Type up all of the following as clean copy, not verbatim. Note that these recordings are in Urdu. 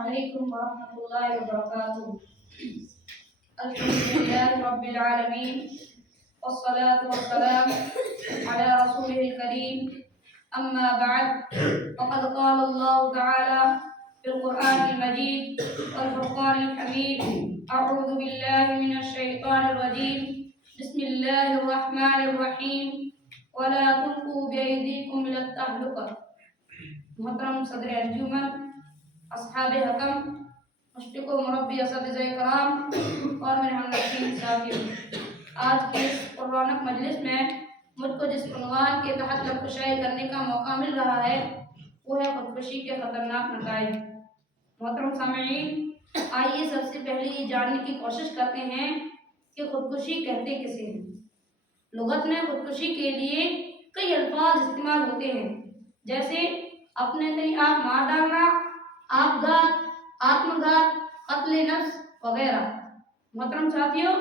علیکم ورحمۃ اللہ وبرکاتہ۔ الحمدللہ رب العالمین والصلاة والسلام على رسوله الكريم، أما بعد، فقد قال الله تعالى في القرآن المجيد والفرقان الحميد: أعوذ بالله من الشيطان الرجيم، بسم الله الرحمن الرحيم، ولا تلقوا بأيديكم إلى التهلكة۔ محترم صدر انجمن، اصحاب حکم، مشفق و مربی اساتذہ کرام اور میرے ہمنشین ساتھیوں، آج کی اس پررونق مجلس میں مجھ کو جس عنوان کے تحت لب کشائی کرنے کا موقع مل رہا ہے وہ ہے خودکشی کے خطرناک نتائج۔ محترم سامعین، آئیے سب سے پہلے یہ جاننے کی کوشش کرتے ہیں کہ خودکشی کہتے کسے ہیں۔ لغت میں خودکشی کے لیے کئی الفاظ استعمال ہوتے ہیں، جیسے اپنے تئیں آپ مار ڈالنا، آپ گھات، آتم گھات، قتل نفس وغیرہ۔ محترم ساتھیوں،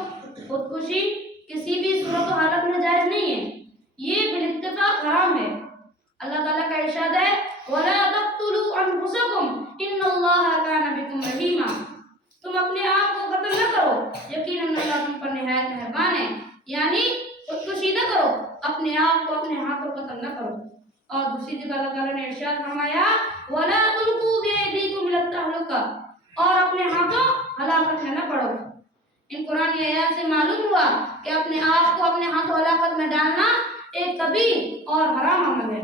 خودکشی کسی بھی صورت و حالت میں جائز نہیں ہے، یہ بالاتفاق حرام ہے۔ اللہ تعالیٰ کا ارشاد ہے: وَلَا تَقْتُلُوا أَنفُسَكُمْ إِنَّ اللَّهَ كَانَ بِكُمْ رَحِيمًا۔ تم اپنے آپ کو قتل نہ کرو، یقیناً اللہ تم پر نہایت مہربان ہے۔ یعنی خودکشی نہ کرو، اپنے آپ کو اپنے ہاتھوں قتل نہ کرو۔ اور دوسری جگہ اللہ تعالیٰ نے ارشاد فرمایا: وَلَا تُلْقُوا بِأَيْدِيكُمْ إِلَى التَّهْلُكَةِ، اور اپنے ہاتھوں ہلاکت میں نہ پڑو۔ ان قرآن آیات سے معلوم ہوا کہ اپنے آپ کو اپنے ہاتھوں ہلاکت میں ڈالنا ایک کبیر اور حرام عمل ہے،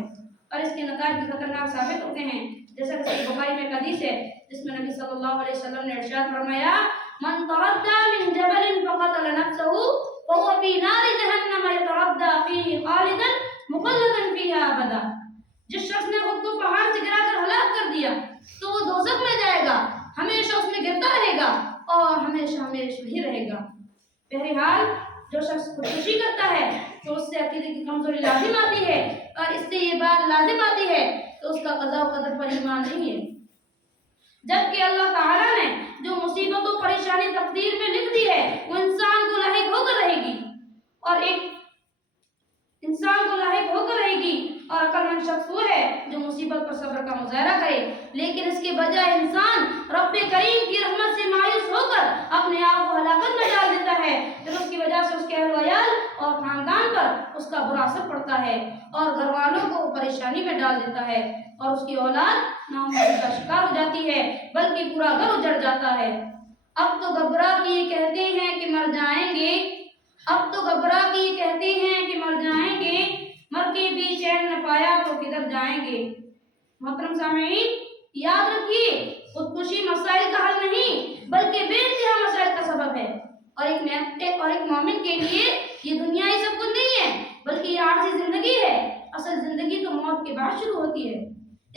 اور اس کے نتائج بھی خطرناک ثابت ہوتے ہیں، جیسا کہ صحیح بخاری میں ایک حدیث ہے جس میں نبی صلی اللہ علیہ وسلم نے ارشاد فرمایا: من تردى من جبل فقتل نفسه فهو في نار جہنم يتردى فيه خالدا مخلدا فيها ابدا۔ جس شخص نے خود کو پہاڑ سے گرا کر ہلاک کر دیا تو وہ دوزخ میں جائے گا، ہمیشہ اس میں گرتا رہے گا اور ہمیشہ ہمیشہ ہی رہے گا۔ بہرحال جو شخص خودکشی کرتا ہے تو اس سے عقیدے کی کمزوری لازم آتی ہے، اور اس سے یہ بات لازم آتی ہے کہ اس کا قضاء و قدر پر ایمان نہیں ہے۔ جبکہ اللہ تعالیٰ نے جو مصیبت و پریشانی تقدیر میں لکھ دی ہے وہ انسان کو لاحق ہو کر رہے گی، اور عقل مند شخص وہ ہے جو مصیبت پر صبر کا مظاہرہ کرے، لیکن اس کے بجائے انسان رب کریم کی رحمت سے مایوس ہو کر اپنے آپ کو ہلاکت میں ڈال دیتا ہے، پھر اس کی وجہ سے اس کے اہل و عیال اور خاندان پر اس کا برا اثر پڑتا ہے، اور گھر والوں کو پریشانی میں ڈال دیتا ہے، اور اس کی اولاد ناامیدی کا شکار ہو جاتی ہے، بلکہ پورا گھر اجڑ جاتا ہے۔ اب تو گھبرا کے یہ کہتے ہیں کہ مر جائیں گے، مر کے بھی چین نہ پایا تو کدھر جائیں گے۔ محترم سامعین، یاد رکھیے، خودکشی مسائل کا حل نہیں بلکہ بے انتہا مسائل کا سبب ہے، اور ایک مومن کے لیے یہ دنیا ہی سب کچھ نہیں ہے بلکہ یہ عارضی زندگی ہے۔ اصل زندگی تو موت کے بعد شروع ہوتی ہے،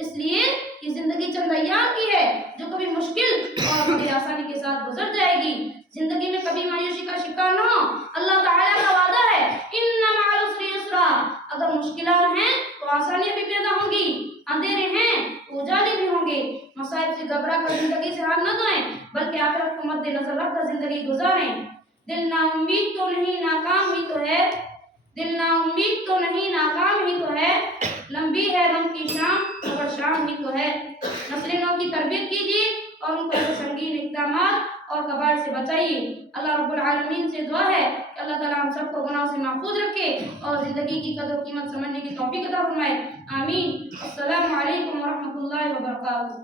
اس لیے یہ زندگی چند ایام کی ہے جو کبھی مشکل اور کبھی آسانی کے ساتھ گزر جائے گی۔ زندگی میں کبھی مایوسی کا شکار نہ ہو، اللہ تعالیٰ کا وعدہ ہے: ان مع العسر یسرا۔ اگر مشکلات ہیں تو آسانیاں بھی پیدا ہوں گی، اندھیرے ہیں تو اجالے بھی ہوں گے۔ مصائب سے گھبرا کر زندگی سے ہاتھ نہ دھوئیں بلکہ آخرت کو مد نظر رکھ کر زندگی گزاریں۔ دل نا امید تو نہیں ناکام ہی تو ہے، لمبی ہے غم کی شام مگر شام ہی تو ہے۔ نسل نو کی تربیت کیجیے اور ان کو سنگین اقدامات اور کبائر سے بچائیے۔ اللہ رب العالمین سے دعا ہے کہ اللہ تعالیٰ ہم سب کو گناہوں سے محفوظ رکھے اور زندگی کی قدر و قیمت سمجھنے کی توفیق عطا فرمائے۔ آمین۔ السلام علیکم ورحمۃ اللہ وبرکاتہ۔